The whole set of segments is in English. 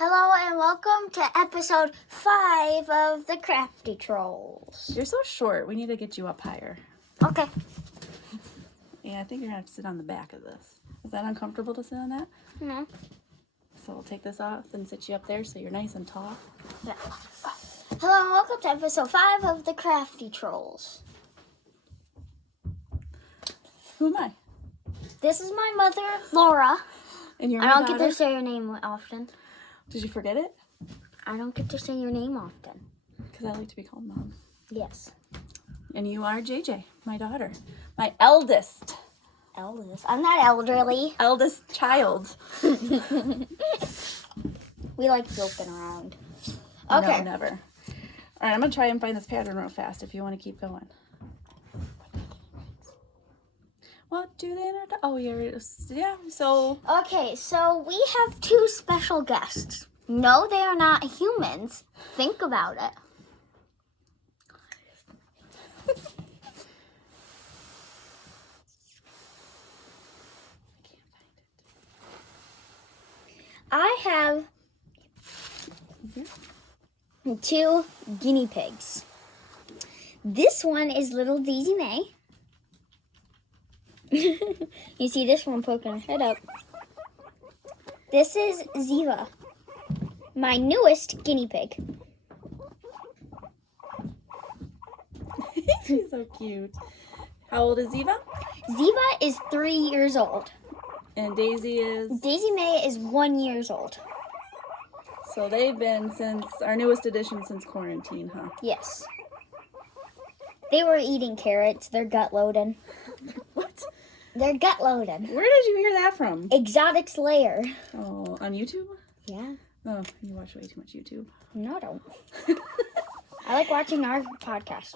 Hello and welcome to episode 5 of the Crafty Trolls. You're so short. We need to get you up higher. Okay. Yeah, I think you're going to have to sit on the back of this. Is that uncomfortable to sit on that? No. So we'll take this off and sit you up there so you're nice and tall. Yeah. Hello and welcome to episode 5 of the Crafty Trolls. Who am I? This is my mother, Laura. And you're I my don't daughter? get to say your name often. Did you forget it? I don't get to say your name often. Because I like to be called Mom. Yes. And you are JJ, my daughter. My eldest. Eldest. I'm not elderly. Eldest child. We like joking around. Okay. No, never. All right, I'm going to try and find this pattern real fast if you want to keep going. What do they enter? Oh, yeah. So Okay, so we have 2 special guests. No, they are not humans. Think about it. I have 2 guinea pigs. This one is little Daisy May. You see this one poking her head up. This is Ziva, my newest guinea pig. She's so cute. How old is Eva? Ziva is 3 years old. And Daisy is? Daisy May is 1 year old. So they've been since our newest edition since quarantine, huh? Yes. They were eating carrots. They're gut loading. What? They're gut loading. Where did you hear that from? Exotic Slayer. Oh, on YouTube? Yeah. Oh, you watch way too much YouTube. No, I don't. I like watching our podcast.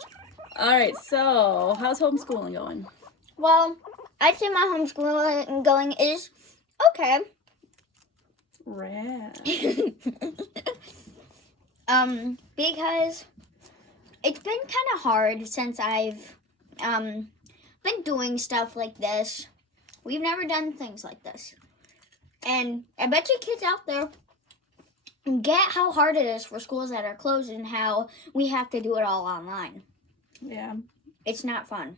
All right, so how's homeschooling going? Well, I'd say my homeschooling going is okay. Rad. Because it's been kind of hard since I've been doing stuff like this. We've never done things like this. And I bet you kids out there get how hard it is for schools that are closed and how we have to do it all online. Yeah. It's not fun.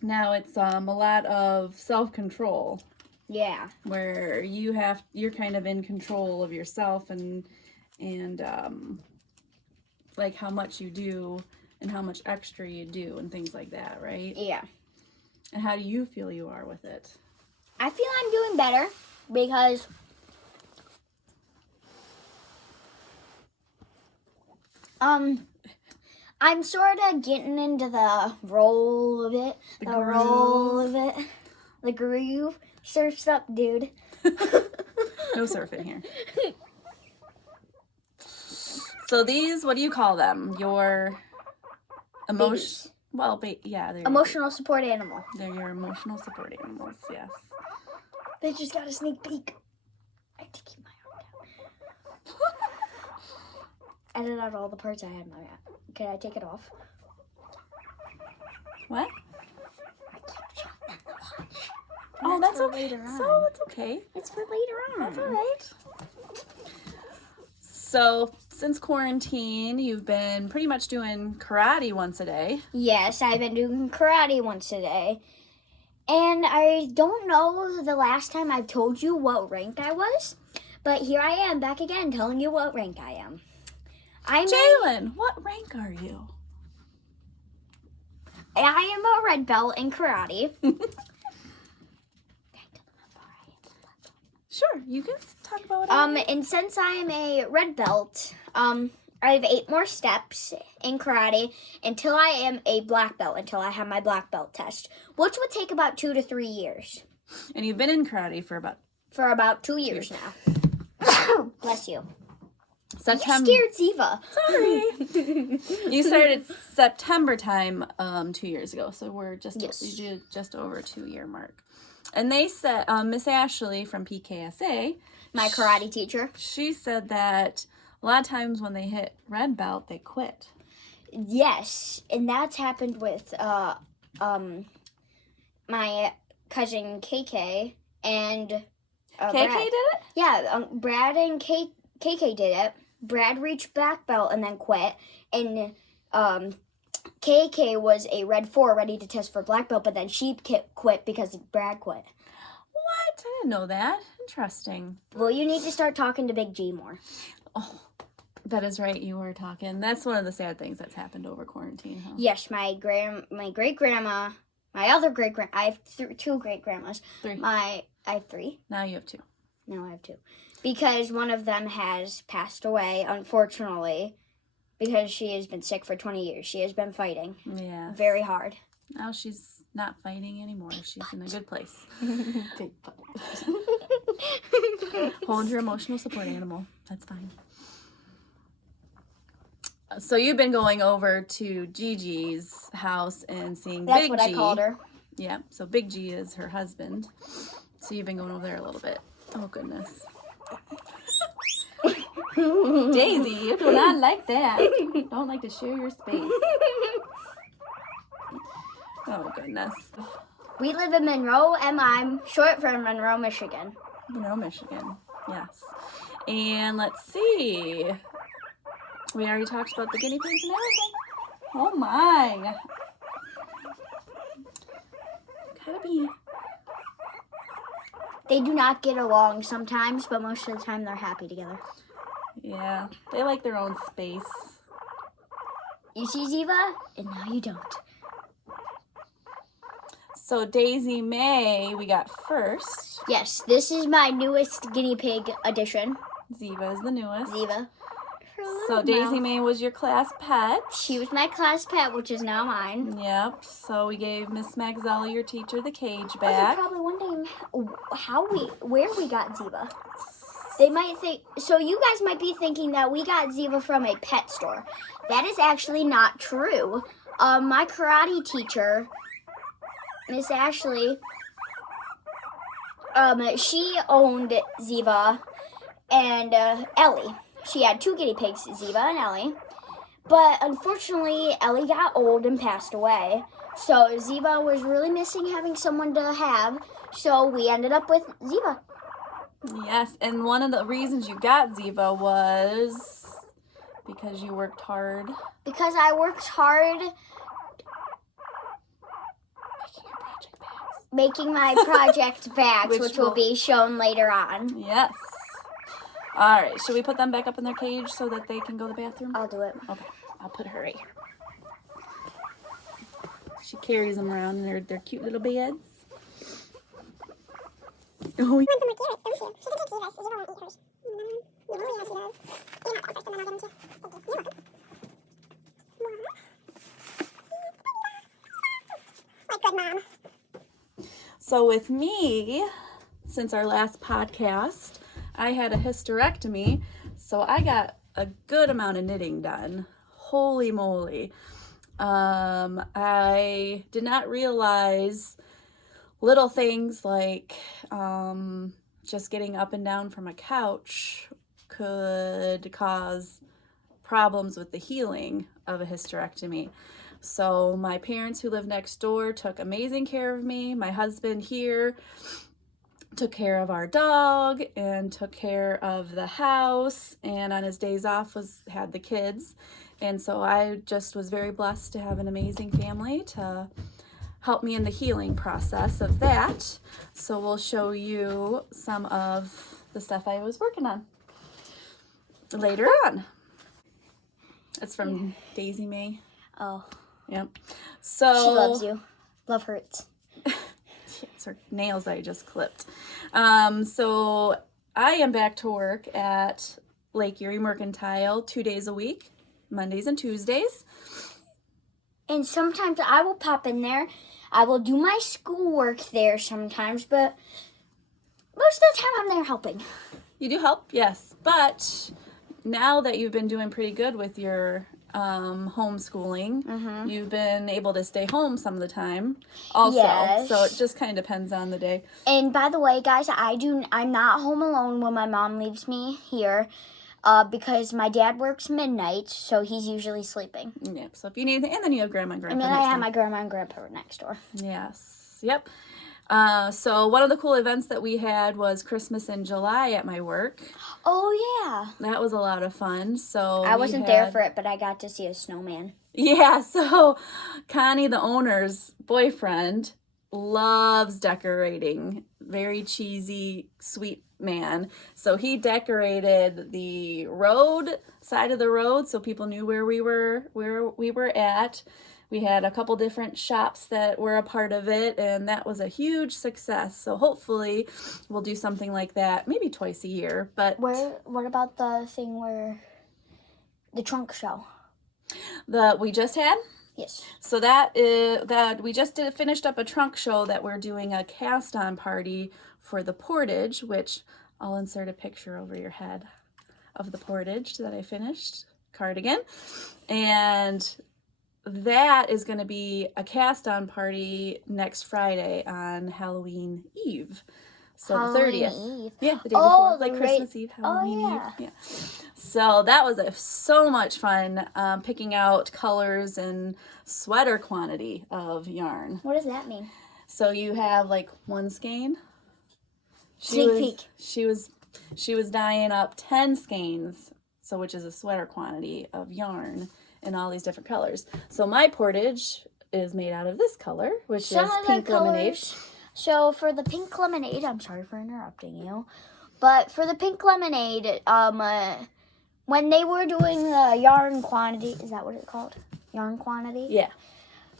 Now it's a lot of self-control Yeah. where you're kind of in control of yourself and like how much you do and how much extra you do and things like that, right? Yeah. And how do you feel you are with it? I feel I'm doing better because I'm sort of getting into the roll of it. The roll of it. The groove. Surf's up, dude. No surfing here. So these, what do you call them? Your Babies. Well, yeah, they're Emotional support animal. they're your emotional support animals. Yes. They just got a sneak peek. I have to keep my arm down. Edit out all the parts I had my mouth. Can I take it off? What? I keep showing them the watch. Oh, that's for okay. later on. So it's okay. It's for later on. That's all right. So since quarantine, you've been pretty much doing karate once a day. Yes, I've been doing karate once a day. And I don't know the last time I've told you what rank I was, but here I am back again telling you what rank I am. Jalen, what rank are you? I am a red belt in karate. Sure, you can talk about it. And since I am a red belt, I have 8 more steps in karate until I am a black belt, until I have my black belt test, which would take about 2 to 3 years. And you've been in karate for about 2 years now. Bless you. September. You scared Ziva. Sorry. You started September time 2 years ago, so we're just over a 2-year mark. And they said, Miss Ashley from PKSA, My karate teacher. she said that a lot of times when they hit red belt, they quit. Yes, and that's happened with my cousin KK and KK Brad. did it? Yeah, Brad and KK did it. Brad reached black belt and then quit. And KK was a red 4 ready to test for black belt, but then she quit because Brad quit. What? I didn't know that. Interesting. Well, you need to start talking to Big G more. Oh, that is right. You were talking. That's one of the sad things that's happened over quarantine, huh? Yes, my great-grandma, my other great-grandma, I have 2 great-grandmas. 3. I have 3. Now you have 2. No, I have 2. Because one of them has passed away, unfortunately, because she has been sick for 20 years. She has been fighting. Yeah. Very hard. Now she's not fighting anymore. She's in a good place. Big butt. Hold your emotional support animal. That's fine. So you've been going over to Gigi's house and seeing That's Big G. what I called her. Yeah, so Big G is her husband. So you've been going over there a little bit. Oh, goodness. Daisy, you do not like that. Don't like to share your space. Oh, goodness. We live in Monroe, and I'm short for Monroe, Michigan. Monroe, Michigan. Yes. And let's see. We already talked about the guinea pigs and everything. Oh, my. Gotta be. They do not get along sometimes, but most of the time they're happy together. Yeah, they like their own space. You see Ziva? And now you don't. So Daisy May, we got first. Yes, this is my newest guinea pig addition. Ziva is the newest. Ziva. So Daisy May was your class pet. She was my class pet, which is now mine. Yep. So we gave Miss Magzella, your teacher, the cage Oh, back. you're probably wondering where we got Ziva. They might think, so you guys might be thinking that we got Ziva from a pet store. That is actually not true. My karate teacher, Miss Ashley, she owned Ziva and Ellie. She had 2 guinea pigs, Ziva and Ellie. But unfortunately, Ellie got old and passed away. So Ziva was really missing having someone to have. So we ended up with Ziva. Yes, and one of the reasons you got Ziva was because you worked hard. Because I worked hard making my project bags, which will be shown later on. Yes. All right, should we put them back up in their cage so that they can go to the bathroom? I'll do it. Okay, I'll put her right here. She carries them around in their cute little beds. Oh, You want some more carrots, don't you? She can take Ziva's. Ziva won't eat hers. Yeah, she does. You're not first, and then I'll get them to you. Thank you. You're welcome. Like good mom. so with me, since our last podcast, I had a hysterectomy, so I got a good amount of knitting done. Holy moly. I did not realize little things like just getting up and down from a couch could cause problems with the healing of a hysterectomy. So my parents who live next door took amazing care of me. My husband here took care of our dog and took care of the house, and on his days off had the kids. And so I just was very blessed to have an amazing family to help me in the healing process of that. So we'll show you some of the stuff I was working on later on. It's from Daisy May. Oh. Yep. So She loves you. Love hurts. It's her nails I just clipped. So I am back to work at Lake Erie Mercantile 2 days a week, Mondays and Tuesdays. And sometimes I will pop in there. I will do my schoolwork there sometimes, but most of the time I'm there helping. You do help, yes. But now that you've been doing pretty good with your homeschooling, you've been able to stay home some of the time also. Yes. So it just kind of depends on the day. And by the way, guys, I'm not home alone when my mom leaves me here. Because my dad works midnight, so he's usually sleeping. Yep. So if you need anything, and then you have grandma and grandpa. And then I have my grandma and grandpa next door. Yes. Yep. So one of the cool events that we had was Christmas in July at my work. Oh, yeah. That was a lot of fun. So I wasn't there for it, but I got to see a snowman. Yeah, so Connie, the owner's boyfriend, loves decorating. Very cheesy, sweet man. So he decorated the side of the road so people knew where we were at. We had a couple different shops that were a part of it, and that was a huge success. So hopefully we'll do something like that maybe twice a year. But What about the thing where the trunk show? we just had? Yes. So that we just finished up a trunk show that we're doing a cast-on party for the portage, which I'll insert a picture over your head of the portage that I finished, cardigan. And that is going to be a cast-on party next Friday on Halloween Eve. So Halloween the 30th. Eve. Yeah, the day before, the Christmas Eve, Halloween yeah. Eve. Yeah. So that was so much fun picking out colors and sweater quantity of yarn. What does that mean? So you have like one skein. Sneak peek. She was dyeing up 10 skeins, so which is a sweater quantity of yarn in all these different colors. So my portage is made out of this color, which is pink lemonade. So for the pink lemonade, I'm sorry for interrupting you, but for the pink lemonade, when they were doing the yarn quantity, is that what it's called? Yarn quantity? Yeah.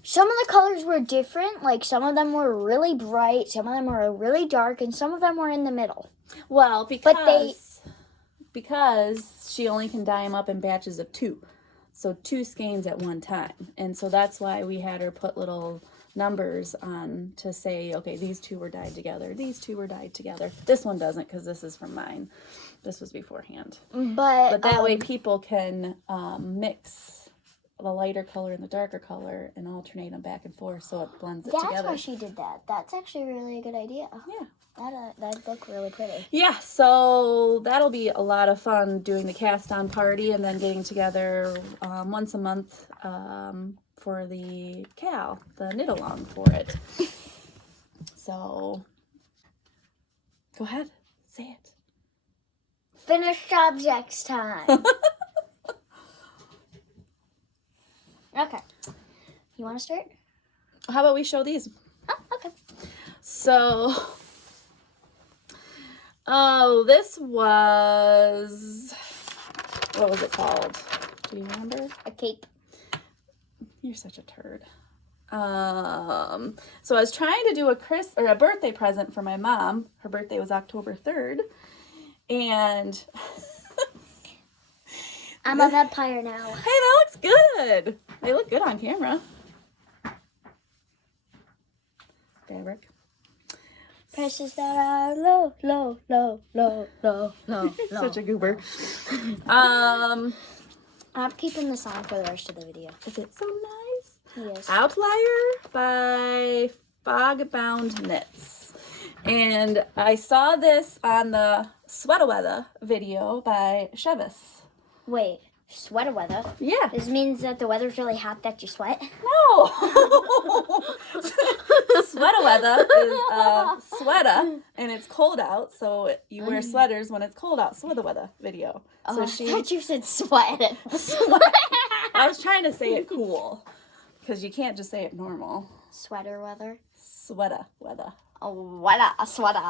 Some of the colors were different. Like some of them were really bright, some of them were really dark, and some of them were in the middle. Well, because she only can dye them up in batches of 2. So 2 skeins at one time. And so that's why we had her put little numbers on to say, okay, these 2 were dyed together. These 2 were dyed together. This one doesn't because this is from mine. This was beforehand. But that way people can mix the lighter color and the darker color and alternate them back and forth so it blends it together. That's why she did that. That's actually really a good idea. Yeah. That'd look really pretty. Yeah, so that'll be a lot of fun doing the cast-on party and then getting together once a month for the knit-along for it. So, go ahead, say it. Finished objects time. Okay. You want to start? How about we show these? Oh, okay. So, this was, what was it called? Do you remember? A cape. You're such a turd. So I was trying to do a birthday present for my mom. Her birthday was October 3rd. And I'm a vampire now. Hey, that looks good. They look good on camera. Fabric. Prices that are low, low, low, low, low, low, low. Such a goober. I'm keeping this on for the rest of the video. Is it so nice? Yes. Outlier by Fogbound Knits. And I saw this on the Sweater Weather video by Chevis. Wait, sweater weather? Yeah. This means that the weather's really hot that you sweat? No. Sweater weather is sweater, and it's cold out, so you wear sweaters when it's cold out. Sweater weather video. Oh, So I thought you said sweat. I was trying to say it cool, because you can't just say it normal. Sweater weather? Sweater weather. Oh, a sweater.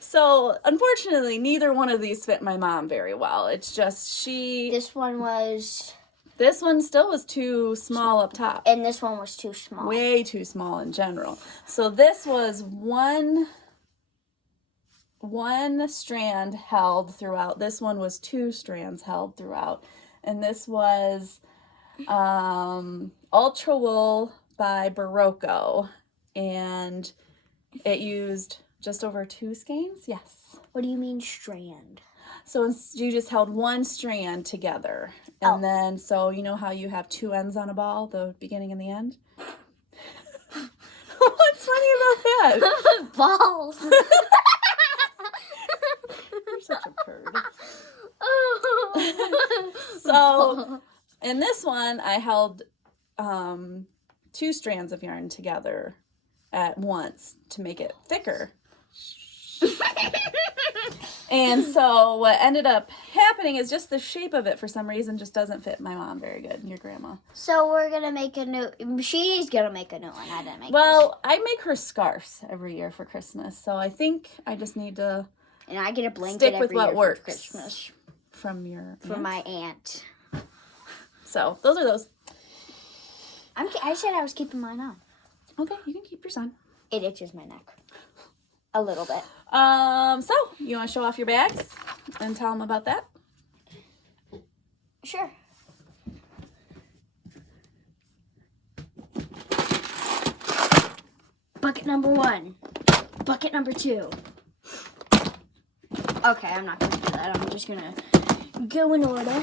So, unfortunately, neither one of these fit my mom very well. It's just This one still was too small up top. And this one was too small. Way too small in general. So this was one strand held throughout. This one was 2 strands held throughout. And this was Ultra Wool by Barocco. And it used just over 2 skeins? Yes. What do you mean strand? So you just held 1 strand together. And then, so you know how you have 2 ends on a ball, the beginning and the end? What's funny about that? Balls. You're such a turd. So, in this one, I held 2 strands of yarn together at once to make it thicker. And so what ended up happening is just the shape of it for some reason just doesn't fit my mom very good, your grandma. So we're gonna make a new. She's gonna make a new one. I didn't make. Well, I make her scarves every year for Christmas, so I think I just need to. And I get a blanket stick with every what year works for Christmas from your from my aunt. So those are those. I said I was keeping mine on. Okay, you can keep yours on. It itches my neck a little bit. So you want to show off your bags and tell them about that? Sure. Bucket number 1. Bucket number 2. Okay, I'm not gonna do that. I'm just gonna go in order.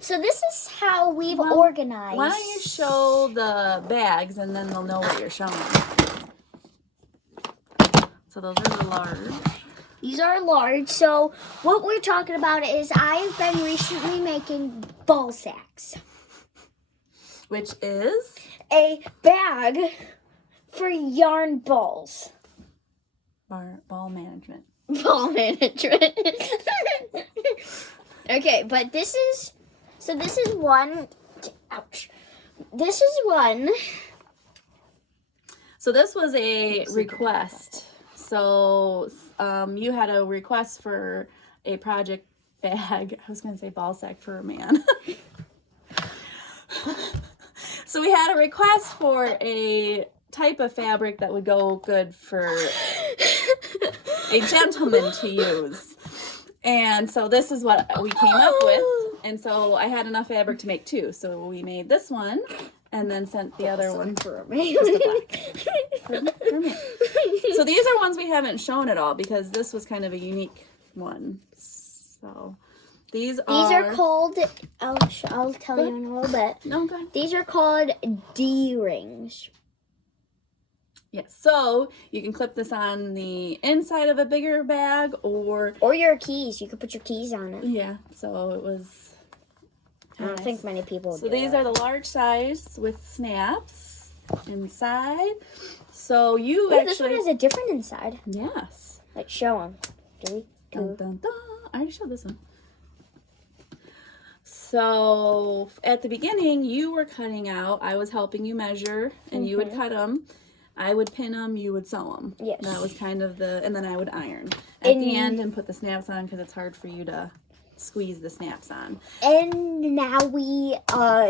So this is how we've organized. Why don't you show the bags and then they'll know what you're showing. So those are the large. These are large. So what we're talking about is I've been recently making ball sacks. Which is? A bag for yarn balls. Ball management. Ball management. Okay, but this is one. Ouch. This is one. So this was a request. So you had a request for a project bag. I was going to say ball sack for a man. So we had a request for a type of fabric that would go good for a gentleman to use. And so this is what we came up with. And so I had enough fabric to make 2. So we made this one and then sent the other one for me. for me. So these are ones we haven't shown at all because this was kind of a unique one. So these are called, I'll tell you in a little bit. No, go ahead. These are called D-rings. Yes, so you can clip this on the inside of a bigger bag or your keys. You could put your keys on it. yeah, so it was I don't think many people So do these that. are the large size with snaps inside. So you Ooh, actually this one has a different inside. yes. Like, show them. 3, 2. Dun, dun, dun. I already showed this one. So at the beginning, you were cutting out. I was helping you measure, and you would cut them. I would pin them. You would sew them. Yes. That was kind of and then I would iron at the end and put the snaps on because it's hard for you to squeeze the snaps on. And now we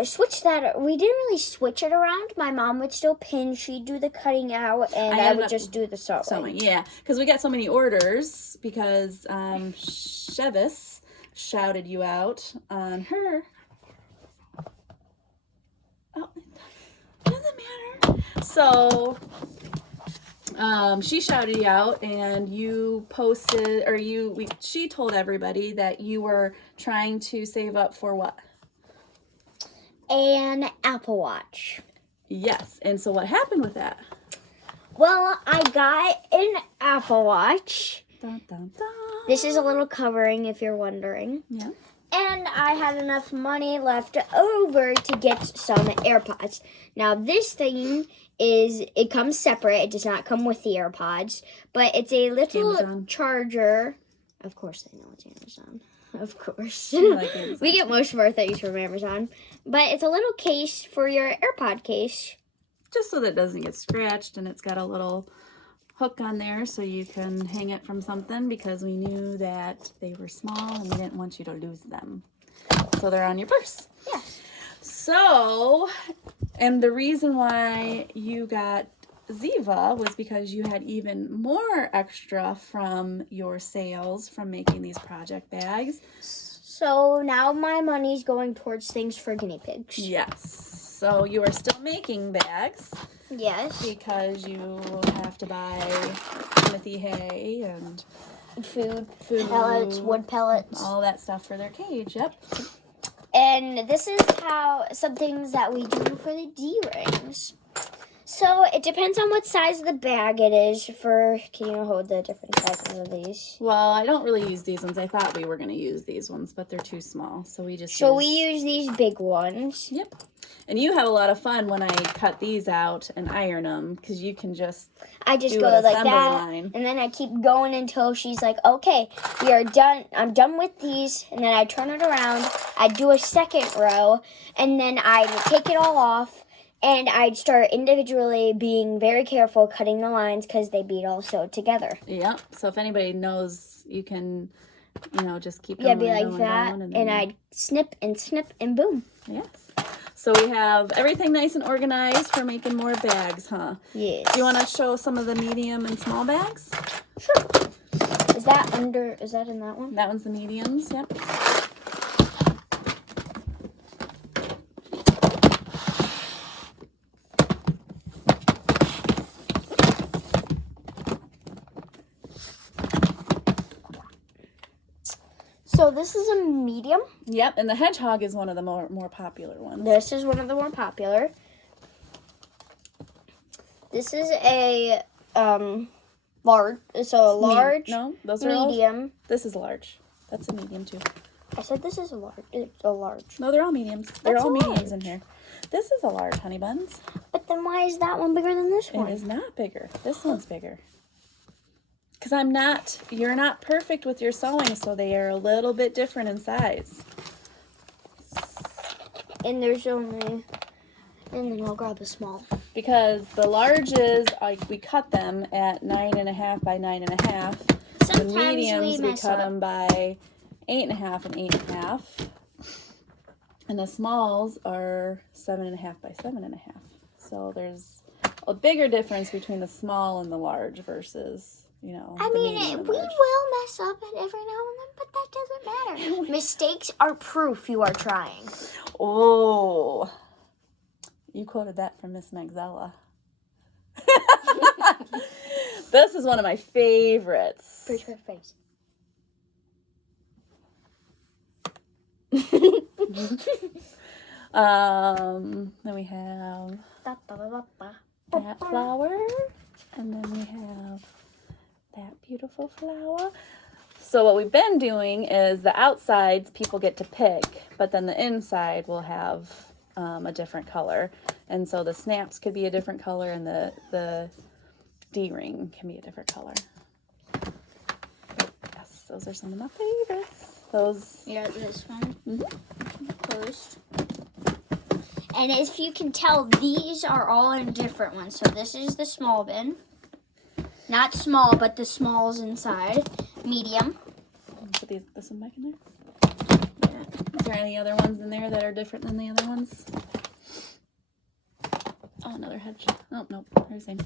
switched that. We didn't really switch it around. My mom would still pin. She'd do the cutting out, and I would just do the sewing. Sewing, yeah, because we got so many orders because Chevis shouted you out on her. Oh, it doesn't matter. So she shouted you out, and you posted, or she told everybody that you were trying to save up for what? An Apple Watch. Yes, and so what happened with that? Well, I got an Apple Watch. Dun, dun, dun. This is a little covering, if you're wondering. Yeah. And I had enough money left over to get some AirPods. Now, this thing it comes separate. It does not come with the AirPods. But it's a little Amazon. charger. Of course I know it's Amazon. Of course. Like Amazon. We get most of our things from Amazon. But it's a little case for your AirPod case. Just so that it doesn't get scratched, and it's got a little hook on there so you can hang it from something because we knew that they were small and we didn't want you to lose them. So they're on your purse. Yes. So, and the reason why you got Ziva was because you had even more extra from your sales from making these project bags. So now my money's going towards things for guinea pigs. Yes. So you are still making bags. Yes. Because you have to buy Timothy hay and Food, pellets, wood pellets. all that stuff for their cage. Yep. And this is some things that we do for the D-rings. So it depends on what size of the bag it is can you hold the different sizes of these? Well, I don't really use these ones. I thought we were going to use these ones, but they're too small. So we just we use these big ones. Yep. And you have a lot of fun when I cut these out and iron them because you can just I just do go an like assembly that, line. and then I keep going until she's like, okay, we are done. I'm done with these, and then I turn it around. I do a second row, and then I take it all off, and I'd start individually being very careful cutting the lines because they beat all sewed together. Yep. So if anybody knows, you can, just keep Yeah, going be like going, that, going, and then- I'd snip, and boom. Yes. So we have everything nice and organized for making more bags, huh? Yes. Do you want to show some of the medium and small bags? Sure. Is that in that one? That one's the mediums, yep. So this is a medium. Yep, and the hedgehog is one of the more popular ones. This is one of the more popular. This is a large. So a large, No, those are all. medium. This is large. That's a medium too. I said this is a large. It's a large. No, they're all mediums. They're That's all a mediums in large. here. This is a large, honey buns. But then why is that one bigger than this It one? is not bigger. This one's bigger. Because you're not perfect with your sewing, so they are a little bit different in size. And there's only. And then I'll grab a small. Because the larges, we cut them at 9.5 by 9.5. Sometimes The mediums, we we mess cut up. them by 8.5 and 8.5. And the smalls are 7.5 by 7.5. So there's a bigger difference between the small and the large versus, I the mean, medium and we large. will mess up every now and then, but that doesn't matter. Mistakes are proof you are trying. Oh, you quoted that from Miss Magzella. This is one of my favorites. Pretty her face. Then we have Da, da, da, da, da. that flower, and then we have that beautiful flower. So what we've been doing is the outsides people get to pick, but then the inside will have a different color. And so the snaps could be a different color, and the D-ring can be a different color. But yes, those are some of my favorites. Those. Yeah, this one. First. And if you can tell, these are all in different ones. So this is the small bin. Not small, but the smalls inside. Medium. Put this one back in there. Is there any other ones in there that are different than the other ones? Oh, another hedge. Oh, nope. They're the same.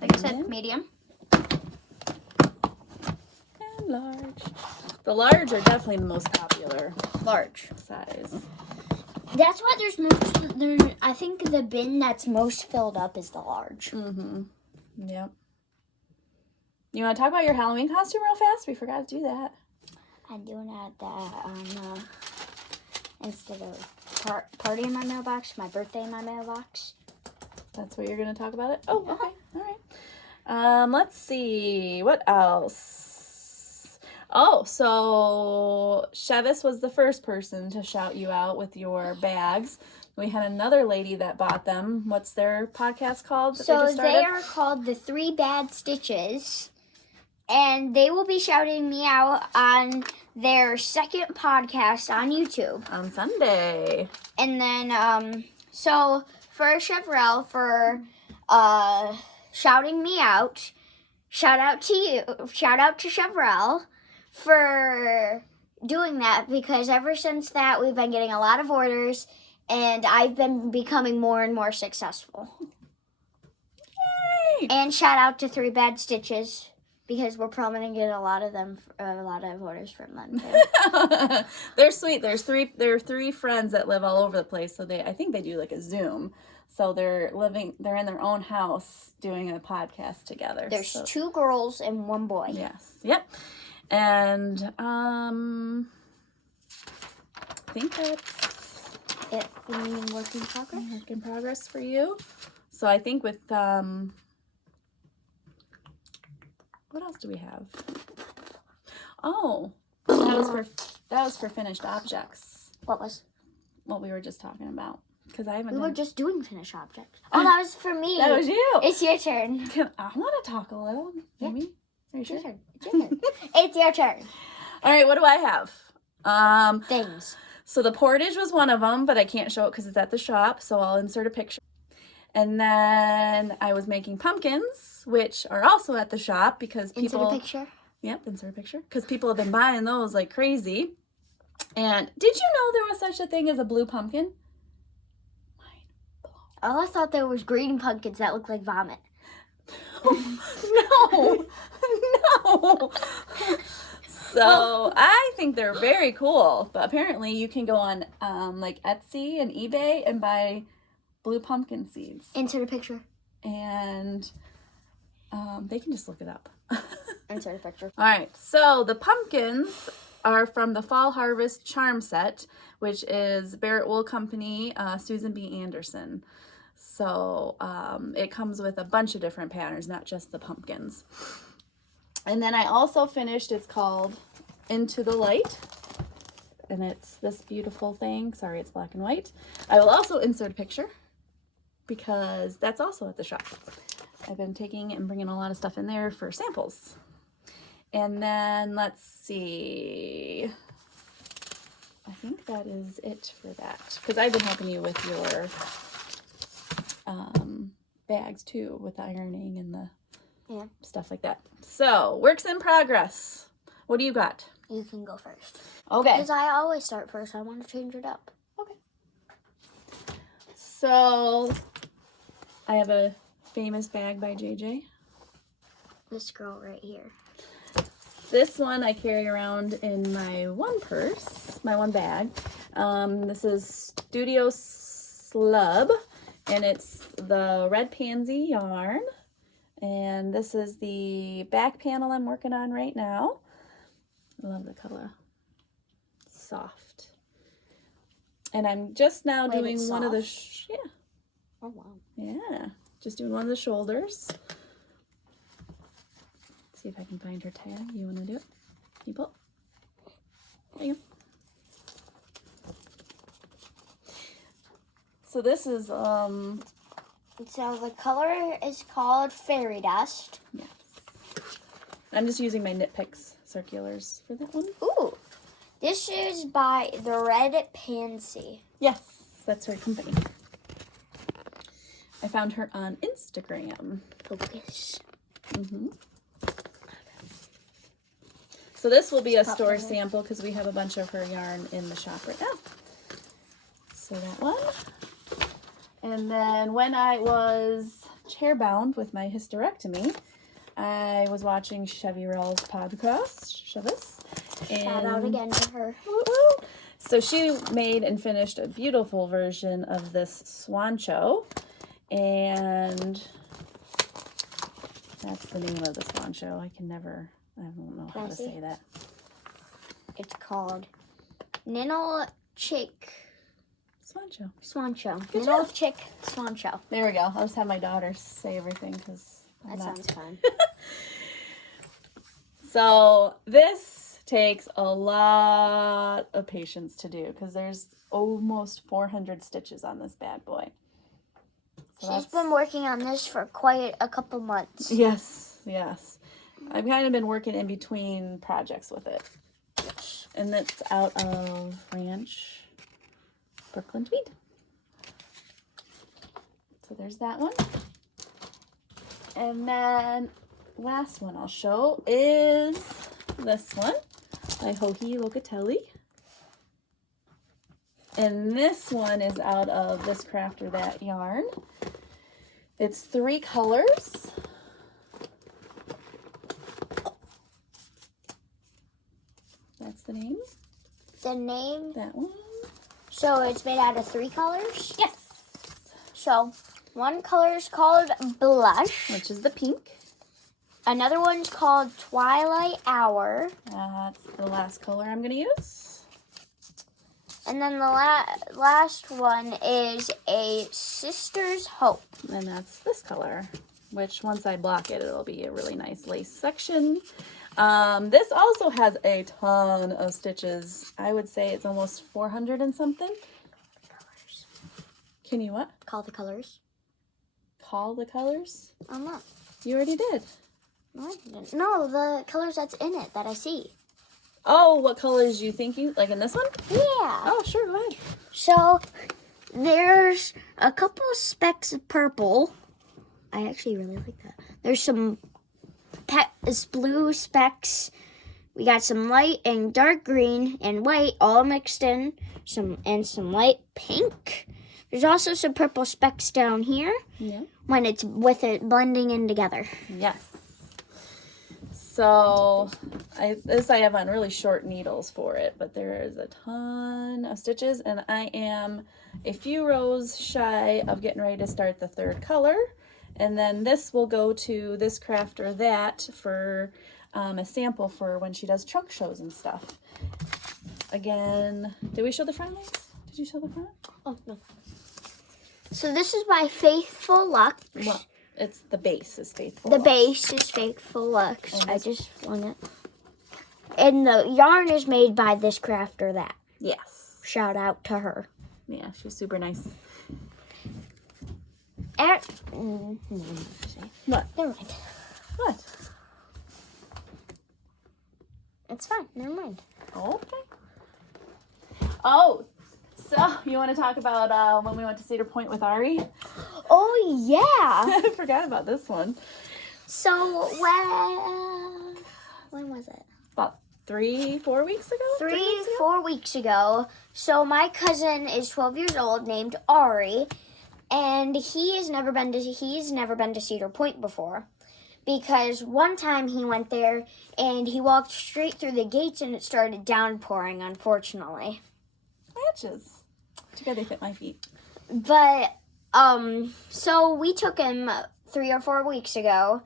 Like I said, Medium medium. and large. The large are definitely the most popular Large. size. That's why I think the bin that's most filled up is the large. Mm-hmm. Yep. You want to talk about your Halloween costume real fast? We forgot to do that. I'm doing that instead of party in my mailbox, my birthday in my mailbox. That's what you're going to talk about it? Oh, okay. All right. Let's see. What else? Oh, so Chevis was the first person to shout you out with your bags. We had another lady that bought them. What's their podcast called? That So just started? they are called the 3 Bad Stitches, and they will be shouting me out on their second podcast on YouTube. On Sunday. And then, so for Chevrel for shouting me out, shout out to you, shout out to Chevrel for doing that, because ever since that we've been getting a lot of orders and I've been becoming more and more successful. Yay! And shout out to 3 Bad Stitches, because we're probably gonna get a lot of orders from them too. They're sweet. There are three friends that live all over the place. So I think they do like a Zoom. So they're in their own house doing a podcast together. There's so, 2 girls and 1 boy. yes. Yep. And I think that's It work in progress. work in progress for you. So I think with what else do we have? Oh, that was for finished objects. What was? what we were just talking about. Because I haven't We were done... just doing finished objects. Oh, that was for me. That was you. It's your turn. I want to talk a little, maybe. Are you It's your sure? turn. It's your turn. It's your turn. All right, what do I have? Things. So the portage was one of them, but I can't show it because it's at the shop, so I'll insert a picture. And then I was making pumpkins, which are also at the shop because people... Insert a picture. Yep, insert a picture. Because people have been buying those like crazy. And did you know there was such a thing as a blue pumpkin? Oh, I thought there was green pumpkins that look like vomit. No. No. So I think they're very cool. But apparently you can go on like Etsy and eBay and buy blue pumpkin seeds. Insert a picture. And they can just look it up. Insert a picture. All right, so the pumpkins are from the Fall Harvest Charm Set, which is Barrett Wool Company, Susan B. Anderson. So it comes with a bunch of different patterns, not just the pumpkins. And then I also finished, it's called Into the Light. And it's this beautiful thing. Sorry, it's black and white. I will also insert a picture because that's also at the shop. I've been taking and bringing a lot of stuff in there for samples. And then let's see. I think that is it for that. Because I've been helping you with your bags too, with the ironing and the stuff like that. So, works in progress. What do you got? You can go first. Okay. Because I always start first. I want to change it up. Okay. So, I have a famous bag by JJ. This girl right here. This one I carry around in my one purse, my one bag. This is Studio Slub, and it's the red pansy yarn. And this is the back panel I'm working on right now. I love the color. It's soft. And I'm just now doing one of the, yeah. Oh, wow. Yeah, just doing one of the shoulders. See if I can find her tag. You want to do it? You pull. There you go. So this is So the color is called Fairy Dust. yes. I'm just using my Knit Picks circulars for that one. Ooh. This is by the Red Pansy. Yes, that's her company. I found her on Instagram. Focus. Mm-hmm. So this will be a Stop store there. sample because we have a bunch of her yarn in the shop right now. So that one. And then when I was chairbound with my hysterectomy, I was watching Chevy Rell's podcast, Chevis. Shout out again to her. Woo-hoo. So she made and finished a beautiful version of this swancho. And that's the name of the swancho. I don't know how to say that. It's called Ninnle Chick Swancho. Swancho. Good Ninnle job. Chick Swancho. There we go. I'll just have my daughter say everything because That sounds fun. So this takes a lot of patience to do because there's almost 400 stitches on this bad boy. So She's been working on this for quite a couple months. Yes, yes. I've kind of been working in between projects with it. And it's out of Ranch, Brooklyn Tweed. So there's that one. And then last one I'll show is this one by Hohi Locatelli. And this one is out of This Craft or That yarn. It's 3 colors. That's the name. The name, That one. so it's made out of 3 colors. Yes. So one color is called Blush. Which is the pink. Another one's called Twilight Hour. That's the last color I'm going to use. And then the last one is a Sister's Hope. And that's this color, which once I block it, it'll be a really nice lace section. This also has a ton of stitches. I would say it's almost 400 and something. Can you what? Call the colors. Call the colors? I'm not. You already did. No, I didn't. No, the colors that's in it that I see. Oh, what colors you think you, like in this one? Yeah. Oh, sure, go ahead. So, there's a couple of specks of purple. I actually really like that. There's some blue specks. We got some light and dark green and white all mixed in. Some light pink. There's also some purple specks down here. Yeah. When it's with it blending in together. Yes. So, I have on really short needles for it, but there is a ton of stitches, and I am a few rows shy of getting ready to start the third color. And then this will go to this craft or that for a sample for when she does trunk shows and stuff. Again, did we show the front legs? Did you show the front? Oh, no. So this is by Faithful Lux. Well, it's the base is Faithful The Lux. base is Faithful Lux. And I this- just flung it. And the yarn is made by this craft or that. Yes. Shout out to her. Yeah, she's super nice. What? Never mind. What? It's fine. Never mind. Okay. Oh, so you want to talk about when we went to Cedar Point with Ari? Oh, yeah. I forgot about this one. So, when was it? About 3-4 weeks ago? 3 weeks ago? 4 weeks ago. So my cousin is 12 years old, named Ari, and he's never been to Cedar Point before, because one time he went there and he walked straight through the gates and it started downpouring, unfortunately. Matches. Too bad they fit my feet. But so we took him 3 or 4 weeks ago.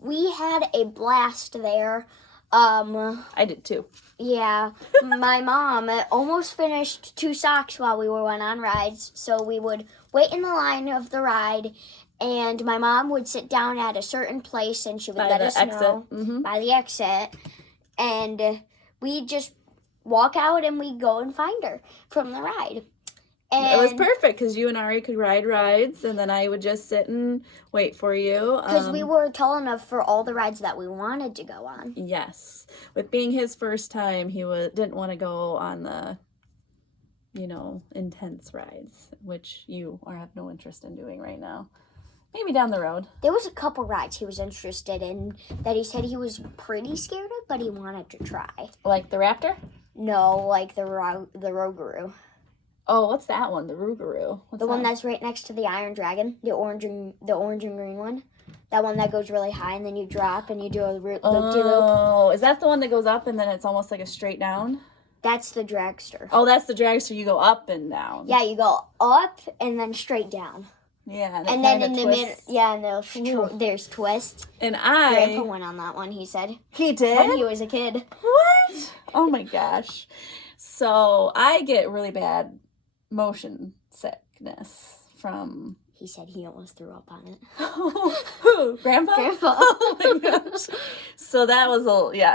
We had a blast there. I did too. Yeah, my mom almost finished 2 socks while we went on rides. So we would wait in the line of the ride, and my mom would sit down at a certain place, and she would By let the us exit. know Mhm. by the exit, and we just walk out and we go and find her from the ride. And It was perfect because you and Ari could ride rides, and then I would just sit and wait for you. because we were tall enough for all the rides that we wanted to go on. Yes. With being his first time, he didn't want to go on the, intense rides, which you have no interest in doing right now. Maybe down the road. There was a couple rides he was interested in that he said he was pretty scared of, but he wanted to try. Like the Raptor? No, like the Rougarou. Oh, what's that one? The Rougarou. What's The one that? that's right next to the Iron Dragon, the orange and green one. That one that goes really high and then you drop and you do a loop-de-loop. Oh, is that the one that goes up and then it's almost like a straight down? That's the dragster. Oh, that's the dragster. You go up and down. Yeah, you go up and then straight down. Yeah. And then in the middle, yeah, and there's twist. And Grandpa went on that one, he said. He did? When he was a kid. What? Oh my gosh. So I get really bad motion sickness from... He said he almost threw up on it. Who? Grandpa? Grandpa. Oh my gosh. So that was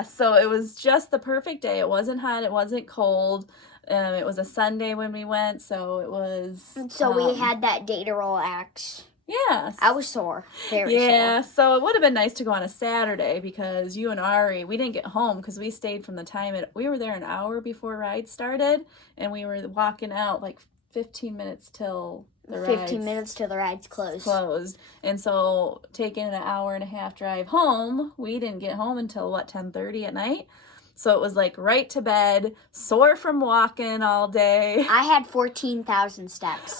so it was just the perfect day. It wasn't hot, it wasn't cold. It was a Sunday when we went, so it was... So we had that day to relax. Yeah. I was sore. Very Yeah, sore. so it would have been nice to go on a Saturday because you and Ari, we didn't get home because we stayed from the time we were there an hour before ride started, and we were walking out like 15 minutes till the 15 minutes till the ride's closed. And so taking an hour and a half drive home, we didn't get home until 10:30 at night. So it was like right to bed, sore from walking all day. I had 14,000 steps.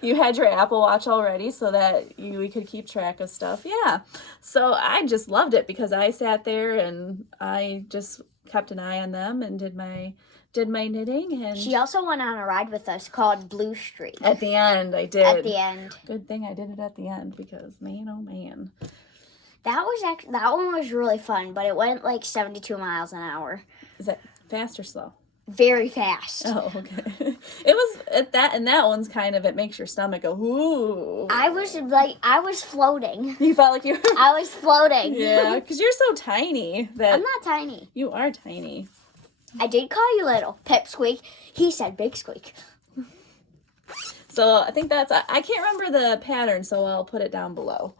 You had your Apple Watch already so that we could keep track of stuff. Yeah. So I just loved it because I sat there and I just kept an eye on them and did my knitting. And She also went on a ride with us called Blue Street. at the end, I did. At the end. Good thing I did it at the end because man, oh man. That one was really fun, but it went like 72 miles an hour. Is that fast or slow? Very fast. Oh, okay. It was at that, and that one's kind of, it makes your stomach go, ooh. I was floating. You felt like you were... I was floating. Yeah, because you're so tiny that... I'm not tiny. You are tiny. I did call you little. Pip squeak. He said big squeak. So I think I can't remember the pattern, so I'll put it down below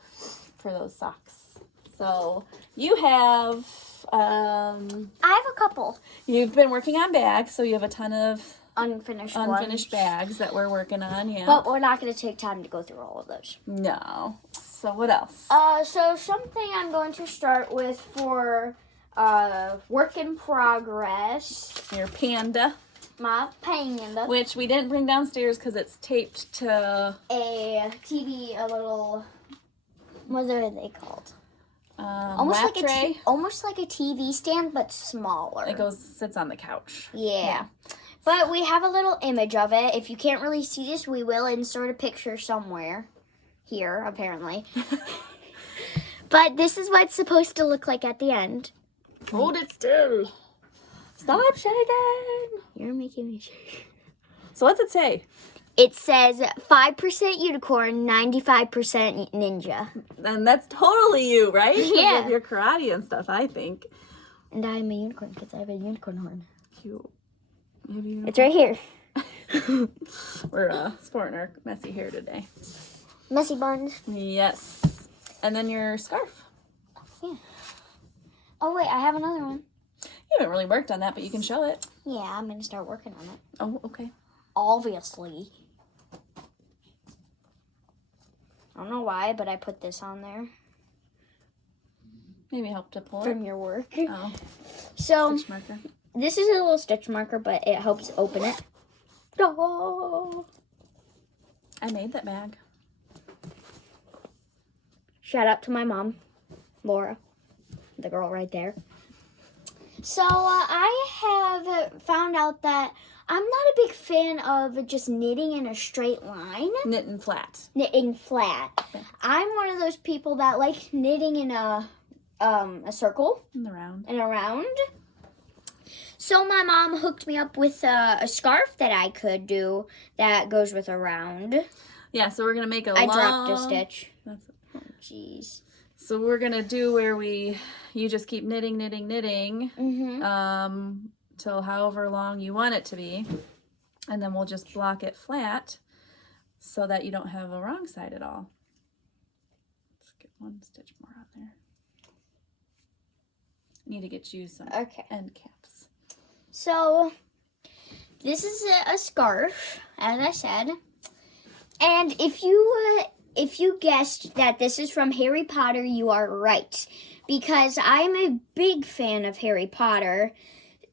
for those socks. So you have, I have a couple you've been working on bags, so you have a ton of unfinished unfinished ones. bags that we're working on, yeah. But we're not going to take time to go through all of those. No. So what else? So something I'm going to start with for work in progress. Your panda, My panda. which we didn't bring downstairs because it's taped to A TV, a little, what are they called? lap tray. Almost like a TV stand, but smaller. It sits on the couch. Yeah. But we have a little image of it. If you can't really see this, we will insert a picture somewhere. Here, apparently. But this is what it's supposed to look like at the end. Hold it still. Stop shaking. You're making me shake. So what's it say? It says 5% unicorn, 95% ninja. And that's totally you, right? 'Cause Yeah. of your karate and stuff, I think. And I'm a unicorn because I have a unicorn horn. Cute. Maybe It's right here. we're sporting our messy hair today. Messy buns. Yes. And then your scarf. Yeah. Oh, wait, I have another one. You haven't really worked on that, but you can show it. Yeah, I'm going to start working on it. Oh, okay. Obviously. I don't know why, but I put this on there Maybe help to pull it. from your work. Oh, So, stitch marker. this is a little stitch marker, but it helps open it. Oh. I made that bag. Shout out to my mom, Laura, the girl right there. So, I have found out that I'm not a big fan of just knitting in a straight line. Knitting flat. Knitting flat. I'm one of those people that like knitting in a circle In the round. and around. So my mom hooked me up with a scarf that I could do that goes with a round. Yeah, so we're going to make a I long... dropped a stitch. That's it. Oh, jeez. So we're going to do where you just keep knitting, Mm-hmm. till however long you want it to be. And then we'll just block it flat so that you don't have a wrong side at all. Let's get one stitch more on there. Need to get you some Okay. end caps. So this is a scarf, as I said. And if you guessed that this is from Harry Potter, you are right. Because I'm a big fan of Harry Potter.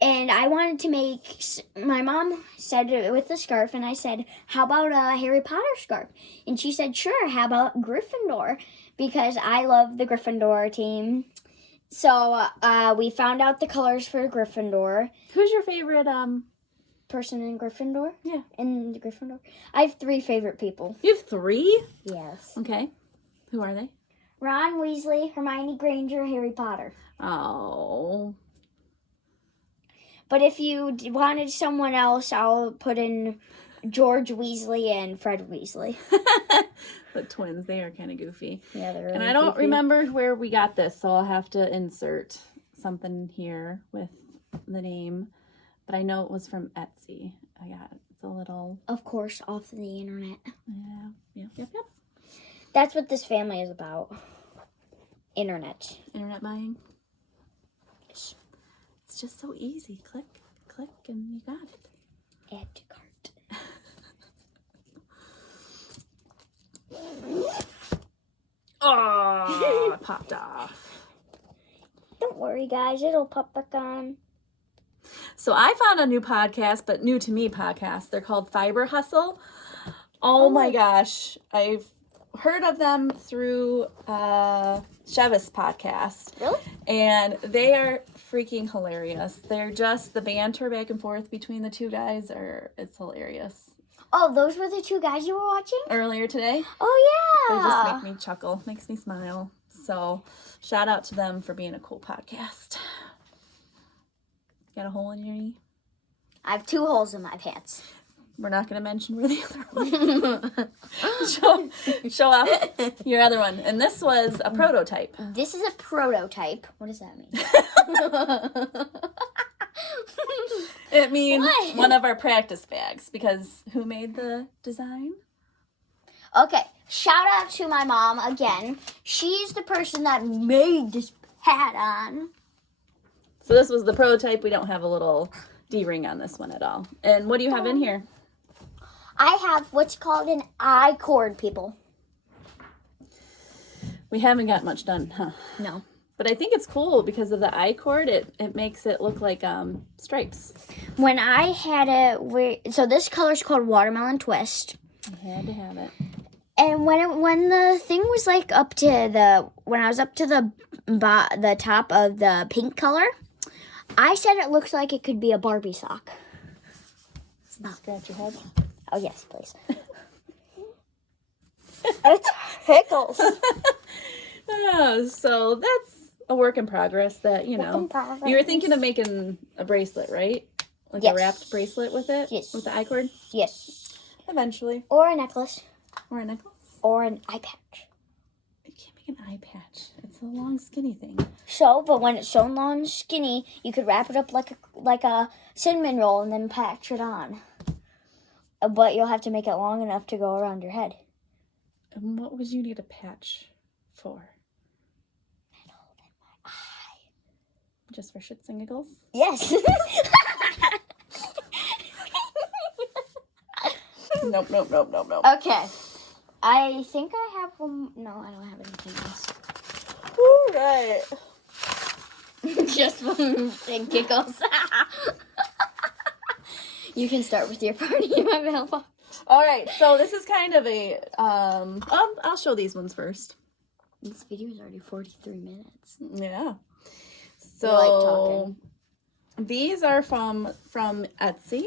And I wanted to make, my mom said it with the scarf, and I said, how about a Harry Potter scarf? And she said, sure, how about Gryffindor? Because I love the Gryffindor team. So we found out the colors for Gryffindor. Who's your favorite Person in Gryffindor? Yeah. In Gryffindor? I have 3 favorite people. You have 3? Yes. Okay. Who are they? Ron Weasley, Hermione Granger, Harry Potter. Oh. But if you wanted someone else, I'll put in George Weasley and Fred Weasley. The twins, they are kind of goofy. Yeah, they're really And I don't goofy. remember where we got this, so I'll have to insert something here with the name. But I know it was from Etsy. I got it. It's a little... Of course, off the internet. Yep. That's what this family is about. Internet. Internet buying. It's just so easy. Click, and you got it. Add to cart. Oh, it popped off. Don't worry, guys. It'll pop back on. So I found a new podcast, but new to me podcast. They're called Fiber Hustle. Oh my gosh. I've heard of them through Chevis podcast. Really? And they are freaking hilarious. They're just the banter back and forth between the two guys it's hilarious. Oh, those were the 2 guys you were watching? Earlier today, Oh, they yeah. just make me chuckle, makes me smile. So shout out to them for being a cool podcast. Got a hole in your knee? I have 2 holes in my pants. We're not going to mention where the other one is. show off your other one. And this was a prototype. This is a prototype. What does that mean? It means What? one of our practice bags, because who made the design? Okay, shout out to my mom again. She's the person that made this hat on. So this was the prototype. We don't have a little D-ring on this one at all. And what do you have in here? I have what's called an I-cord, people. We haven't got much done, huh? No. But I think it's cool because of the I-cord. It makes it look like stripes. When I had it, so this color's called Watermelon Twist. I had to have it. And when the thing was like when I was up to the top of the pink color, I said it looks like it could be a Barbie sock. Scratch your head. Oh yes, please. It tickles. Oh, so that's a work in progress that, you know. You were thinking of making a bracelet, right? Like Yes. a wrapped bracelet with it? Yes. With the I-cord? Yes. Eventually. Or a necklace. Or a necklace. Or an eye patch. You can't make an eye patch. It's a long, skinny thing. So, but when it's so long and skinny, you could wrap it up like a cinnamon roll and then patch it on. But you'll have to make it long enough to go around your head. And what would you need a patch for? Just for shits and giggles? Yes. Nope. Okay. I think I have one. No, I don't have anything else. All right. Just one and giggles. You can start with your party in my mailbox. All right. So this is kind of a I'll show these ones first. This video is already 43 minutes. Yeah. We like talking. So these are from Etsy.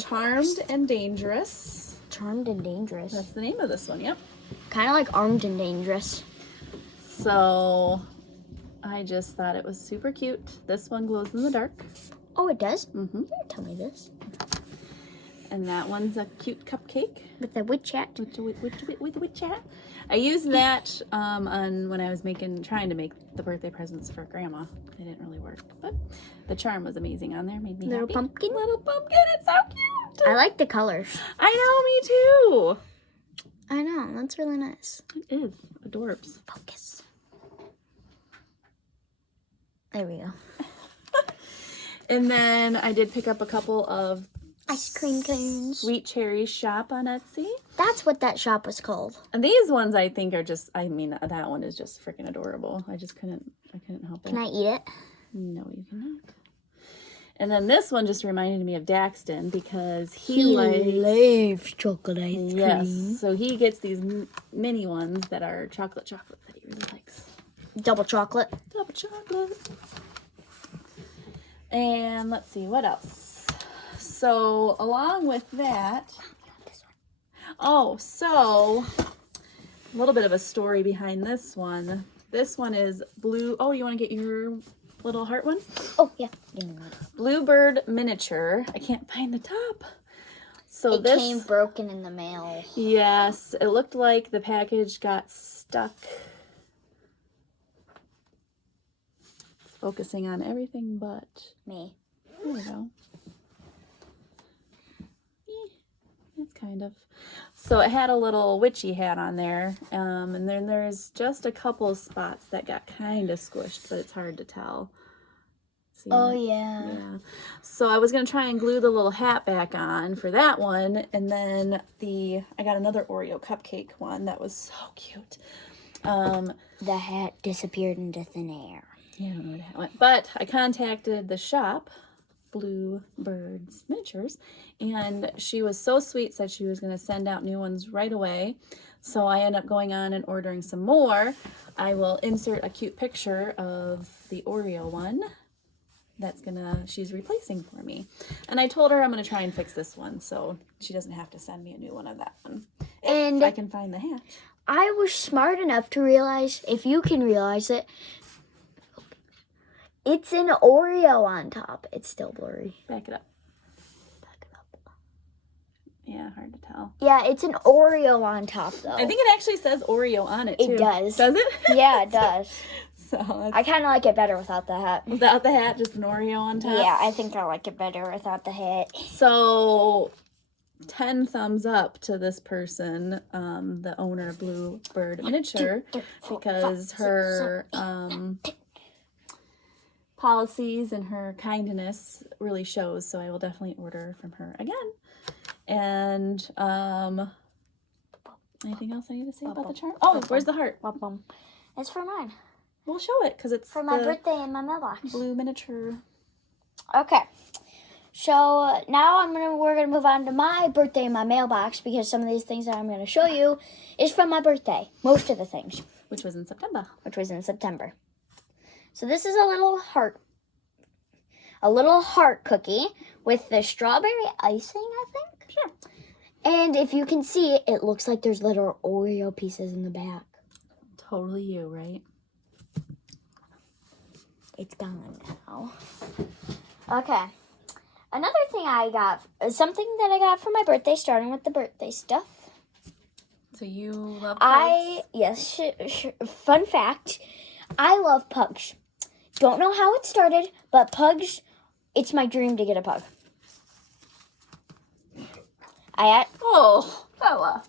Charmed and Dangerous. Charmed and Dangerous. That's the name of this one. Yep. Kind of like Armed and Dangerous. So I just thought it was super cute. This one glows in the dark. Oh, it does? Mm-hmm. You didn't tell me this. And that one's a cute cupcake. With the witch hat. With the witch hat. I used that on when I was trying to make the birthday presents for Grandma. It didn't really work, but the charm was amazing on there. Made me Little happy. pumpkin. Little pumpkin. It's so cute. I like the colors. I know, me too. I know. That's really nice. It is. Adorbs. Focus. There we go. And then I did pick up a couple of Ice cream cones. Sweet Cherry Shop on Etsy. That's what that shop was called. And these ones I think are just, that one is just freaking adorable. I couldn't help it. Can I eat it? No, you cannot. And then this one just reminded me of Daxton because he loves chocolate ice cream. Yes, so he gets these mini ones that are chocolate that he really likes. Double chocolate. Double chocolate. And let's see, what else? So, along with that, so a little bit of a story behind this one. This one is blue. Oh, you want to get your little heart one? Oh, yeah. Give me that. Bluebird miniature. I can't find the top. So it came broken in the mail. Yes, it looked like the package got stuck. It's focusing on everything but me. There we go. It's kind of. So it had a little witchy hat on there, and then there's just a couple spots that got kind of squished, but it's hard to tell. See Oh, it? yeah. So I was going to try and glue the little hat back on for that one, and then I got another Oreo cupcake one that was so cute. The hat disappeared into thin air. Yeah, I don't know where the hat went. But I contacted the shop, Bluebird's Miniatures, and she was so sweet, said she was going to send out new ones right away. So I ended up going on and ordering some more. I will insert a cute picture of the Oreo one she's replacing for me. And I told her I'm going to try and fix this one so she doesn't have to send me a new one of that one. And if I can find the hat. I was smart enough to realize, if you can realize it, it's an Oreo on top. It's still blurry. Back it up. Yeah, hard to tell. Yeah, it's an Oreo on top, though. I think it actually says Oreo on it, too. It does. Does it? Yeah, it does. So I kind of like it better without the hat. Without the hat, just an Oreo on top? Yeah, I think I like it better without the hat. So 10 thumbs up to this person, the owner of Bluebird Miniature, because her policies and her kindness really shows. So I will definitely order from her again. And anything else I need to say about the charm? Oh, where's the heart? It's for mine. We'll show it because it's For my birthday in my mailbox. Blue miniature. Okay. So now we're gonna move on to my birthday in my mailbox, because some of these things that I'm gonna show you is from my birthday. Most of the things. Which was in September. So this is a little heart cookie with the strawberry icing, I think. Sure. And if you can see, it looks like there's little Oreo pieces in the back. Totally you, right? It's gone now. Okay. Another thing I got, something that I got for my birthday, starting with the birthday stuff. So you love pugs? Yes, fun fact, I love pugs. Don't know how it started, but pugs, it's my dream to get a pug. Oh, Bella.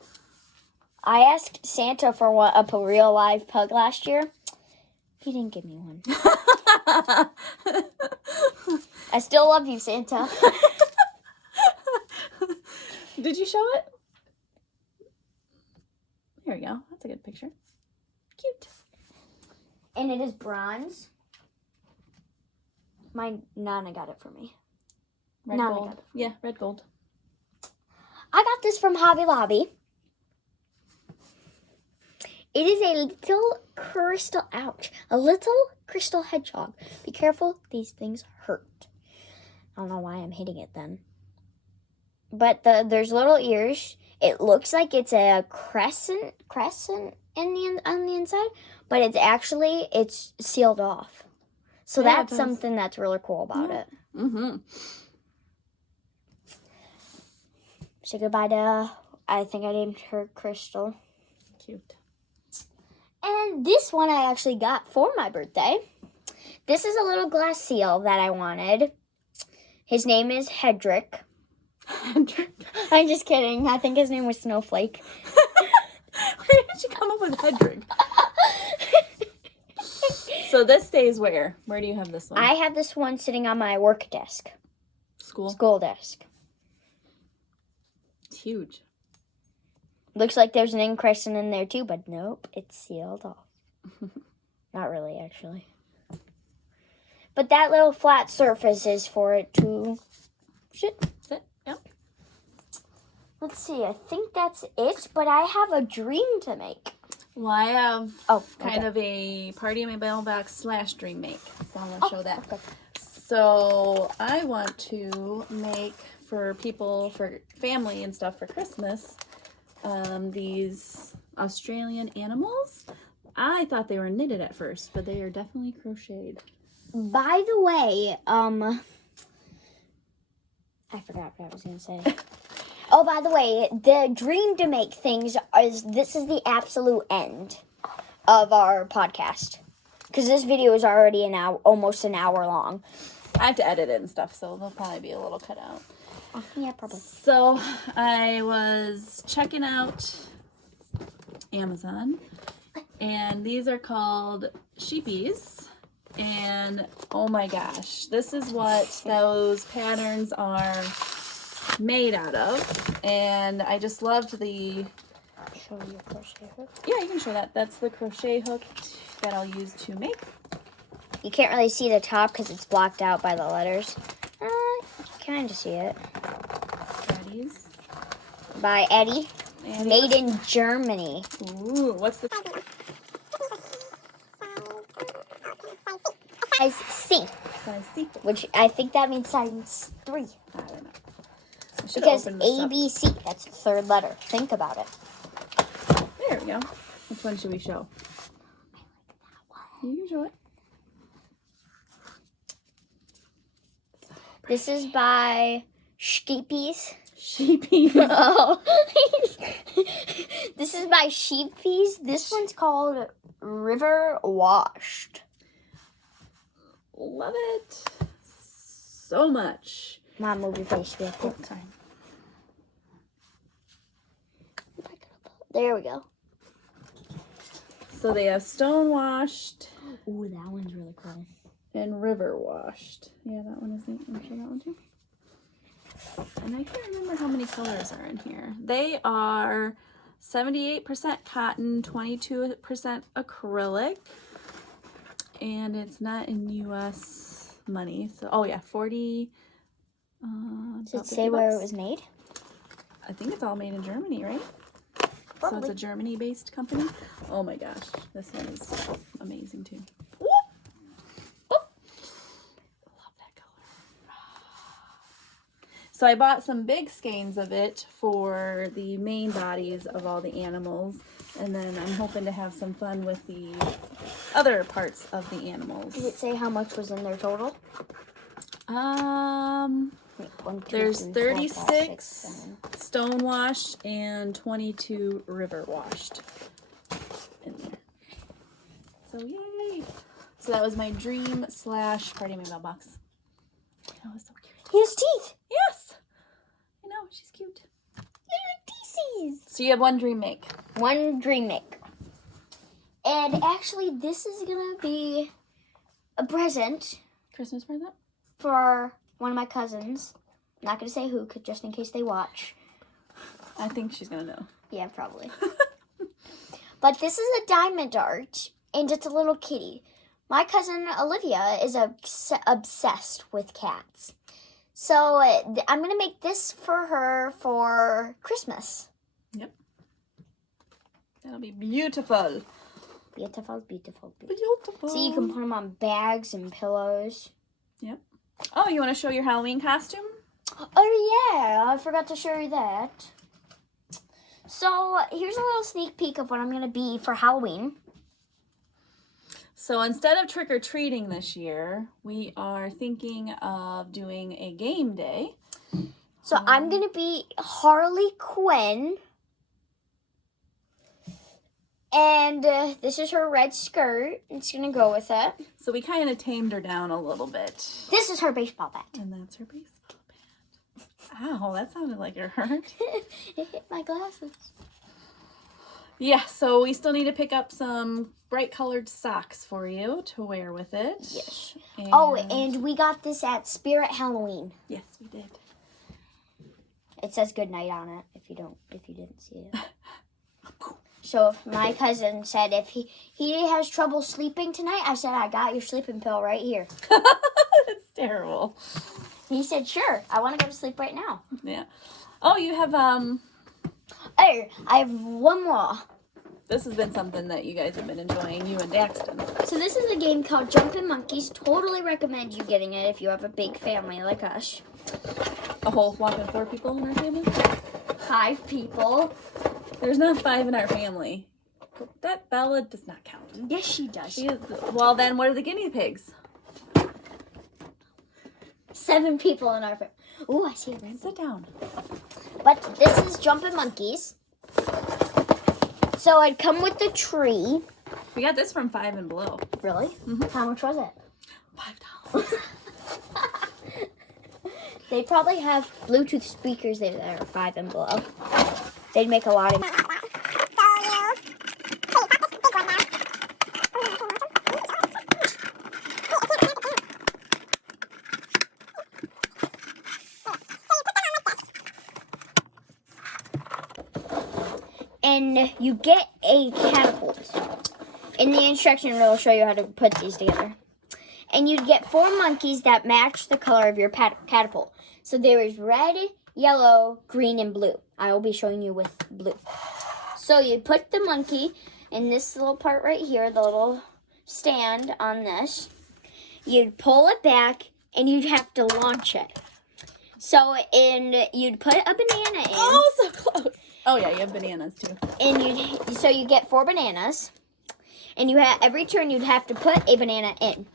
I asked Santa for a real live pug last year. He didn't give me one. I still love you, Santa. Did you show it? There we go. That's a good picture. Cute. And it is bronze. My Nana got it for me. Red Nana gold. got it for me. Yeah, red gold. I got this from Hobby Lobby. It is a little crystal hedgehog. Be careful, these things hurt. I don't know why I'm hitting it then. But there's little ears. It looks like it's a crescent on the inside, but it's sealed off. So Yeah, that's something that's really cool about it. Mm-hmm. Say goodbye to, I think I named her Crystal. Cute. And this one I actually got for my birthday. This is a little glass seal that I wanted. His name is Hedrick. I'm just kidding. I think his name was Snowflake. Where did you come up with Hedrick? So this stays where? Where do you have this one? I have this one sitting on my work desk. School desk. It's huge. Looks like there's an ink crescent in there too, but nope, it's sealed off. Not really, actually. But that little flat surface is for it to sit. Yep. Let's see, I think that's it, but I have a dream to make. Well, I have kind of a party in my mailbox / dream make. So I'm going to show that. Okay. So I want to make for people, for family and stuff for Christmas, these Australian animals. I thought they were knitted at first, but they are definitely crocheted. By the way, I forgot what I was going to say. Oh, by the way, the dream to make things this is the absolute end of our podcast. Because this video is already almost an hour long. I have to edit it and stuff, so there'll probably be a little cut out. Yeah, probably. So I was checking out Amazon, and these are called sheepies. And oh my gosh, this is what those patterns are made out of. And I just loved the... Show you a crochet hook. Yeah, you can show that. That's the crochet hook that I'll use to make. You can't really see the top because it's blocked out by the letters. You kind of see it. Eddie's. By Eddie. And Made in Germany. Ooh, what's the... Size C. Size C. Which I think that means size 3. I don't know. I should Because open this up. ABC, that's the third letter. Think about it. There we go. Which one should we show? You can show it. This is by Sheepies. Sheepies. Oh. This is by Sheepies. This one's called River Washed. Love it so much. Mom, move your face real quick. Oh, sorry. There we go. So they have stone washed Ooh, that one's really cool. and river washed. Yeah, that one is neat. I'm sure that one too. And I can't remember how many colors are in here. They are 78% cotton, 22% acrylic, and it's not in U.S. money. So, oh yeah, 40. Does it say where it was made? I think it's all made in Germany, right? So Probably. it's a Germany-based company. Oh my gosh, this one is amazing too. Whoop. Love that color. So I bought some big skeins of it for the main bodies of all the animals, and then I'm hoping to have some fun with the other parts of the animals. Did it say how much was in there total? Wait, 1, 2, There's 3, 4, 5, 6, 36 7. stone washed and 22 river washed in there. So yay! So that was my dream / party mailbox. That was so cute. He has teeth. Yes, I know, she's cute. Little teesies. So you have one dream make. One dream make. And actually, this is gonna be a present Christmas present? for one of my cousins. I'm not gonna say who, just in case they watch. I think she's gonna know. Yeah, probably. But this is a diamond art, and it's a little kitty. My cousin Olivia is obsessed with cats. So I'm going to make this for her for Christmas. Yep. That'll be beautiful. Beautiful, beautiful, beautiful. Beautiful. So you can put them on bags and pillows. Yep. Oh, you want to show your Halloween costume? Oh, yeah. I forgot to show you that. So here's a little sneak peek of what I'm going to be for Halloween. So instead of trick-or-treating this year, we are thinking of doing a game day. So I'm going to be Harley Quinn. And this is her red skirt. It's going to go with it. So we kind of tamed her down a little bit. This is her baseball bat. And that's her baseball bat. Ow, that sounded like it hurt. It hit my glasses. Yeah, so we still need to pick up some bright colored socks for you to wear with it. Yes. And Oh, and we got this at Spirit Halloween. yes, we did. It says good night on it if you didn't see it. So if my cousin said if he has trouble sleeping tonight, I said I got your sleeping pill right here. It's terrible. He said, "Sure, I want to go to sleep right now." Yeah. Oh, you have Oh, I have one more. this has been something that you guys have been enjoying, you and Daxton. So this is a game called Jumpin' Monkeys. Totally recommend you getting it if you have a big family like us. A whole whopping 4 people in our family? 5 people. There's not 5 in our family. That Bella does not count. Yes, she does. She is, well, then what are the guinea pigs? 7 people in our family. Ooh, I see a rainbow. Sit down. But this is Jumpin' Monkeys. So I'd come with the tree. We got this from 5 and Below. Really? Mhm. How much was it? $5. They probably have Bluetooth speakers there that are 5 and below. They'd make a lot of. And you get a catapult. In the instruction, it'll show you how to put these together. And you'd get 4 monkeys that match the color of your catapult. So there is red, yellow, green, and blue. I will be showing you with blue. So you put the monkey in this little part right here, the little stand on this. You'd pull it back, and you'd have to launch it. So you'd put a banana in. Oh, so close. Oh yeah, you have bananas too. And you get 4 bananas. And every turn you'd have to put a banana in.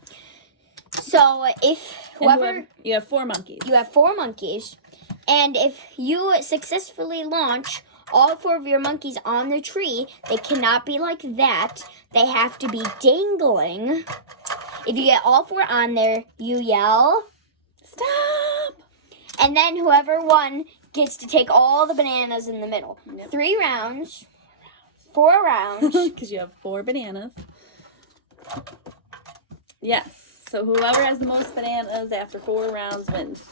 So if whoever you have 4 monkeys. you have 4 monkeys, and if you successfully launch all 4 of your monkeys on the tree, they cannot be like that. They have to be dangling. If you get all 4 on there, you yell, Stop! and then whoever won gets to take all the bananas in the middle. Yep. 3 rounds. 4 rounds. Because you have 4 bananas. Yes. So whoever has the most bananas after 4 rounds wins.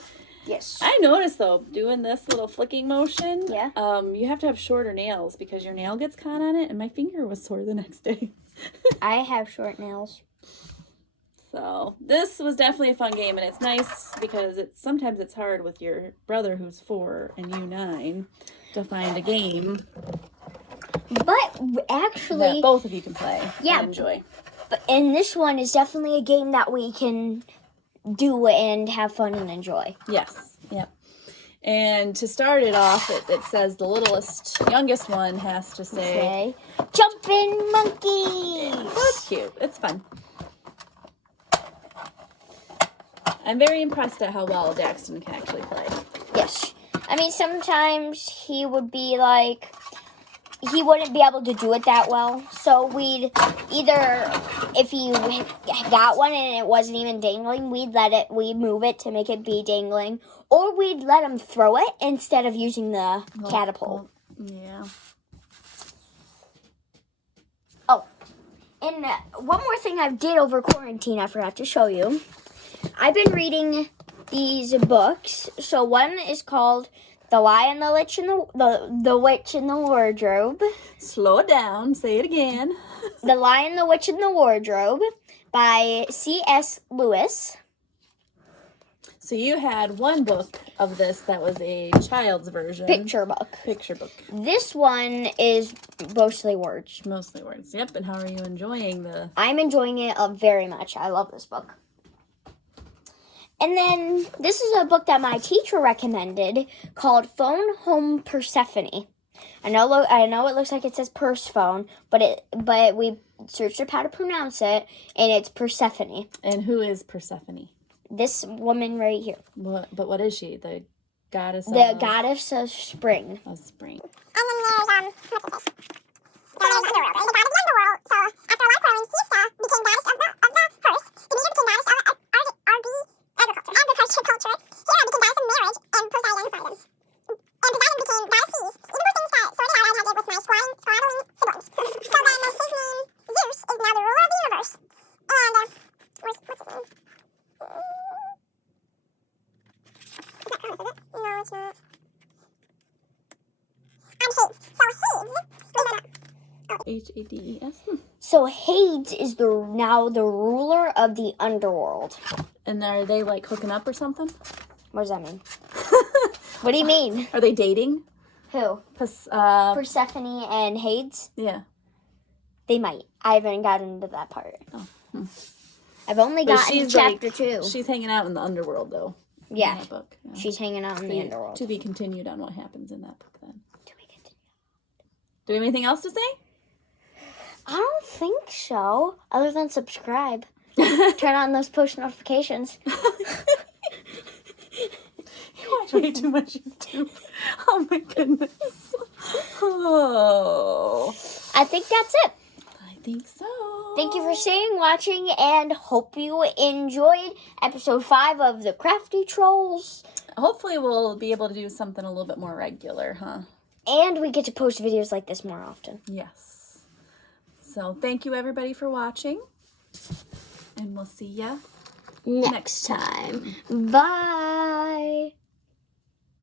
Yes. I noticed though, doing this little flicking motion, Yeah. You have to have shorter nails because your nail gets caught on it, and my finger was sore the next day. I have short nails. So this was definitely a fun game, and it's nice because sometimes it's hard with your brother who's 4 and you 9 to find a game But actually, that both of you can play Yeah. and enjoy. and this one is definitely a game that we can do and have fun and enjoy. Yes. Yep. And to start it off, it says the youngest one has to say, Okay. Jumping monkey. so it's cute. It's fun. I'm very impressed at how well Daxton can actually play. Yes. I mean, sometimes he would be like, he wouldn't be able to do it that well. So we'd either, if he got one and it wasn't even dangling, we'd move it to make it be dangling. Or we'd let him throw it instead of using the catapult. Yeah. Oh, and one more thing I did over quarantine I forgot to show you. I've been reading these books. So one is called The Lion, the Witch, and the Witch in the Wardrobe. Slow it down. Say it again. The Lion, the Witch, and the Wardrobe by C.S. Lewis. So you had one book of this that was a child's version. Picture book. Picture book. This one is mostly words. Mostly words. Yep. And how are you enjoying the... I'm enjoying it very much. I love this book. And then this is a book that my teacher recommended called Phone Home Persephone. I know it looks like it says purse phone, but we searched up how to pronounce it, and it's Persephone. And who is Persephone? This woman right here. But what is she? The goddess goddess of spring. of spring. And then there's, what's it called? So there's underworld, right? The god of the underworld. So after a life growing, Hista became goddess of the hearth. Demeter became goddess of agriculture. Hera became goddess of marriage, and Poseidon fired him. And Poseidon became goddess seas. Even more things that sorted out as I did with my squabbling siblings. So then his name, Zeus, is now the ruler of the universe. And, what's his name? Is that Cronus, is it? No, it's not. And Hades. So Hades is Hades. So Hades is now the ruler of the underworld. And are they like hooking up or something? What does that mean? What do you mean? Are they dating? Who? Uh, Persephone and Hades? yeah. They might. I haven't gotten into that part. Oh. I've only But gotten to she's chapter like, 2. She's hanging out in the underworld though. in Yeah. that book. Yeah. She's hanging out in the underworld. To be continued on what happens in that book then. To be continued. Do we have anything else to say? I don't think so. Other than subscribe. Turn on those push notifications. You watch way too much YouTube. Oh my goodness. Oh. I think that's it. I think so. Thank you for staying, watching, and hope you enjoyed episode 5 of the Crafty Trolls. Hopefully we'll be able to do something a little bit more regular, huh? And we get to post videos like this more often. Yes. So thank you everybody for watching. And we'll see ya Next time. Bye.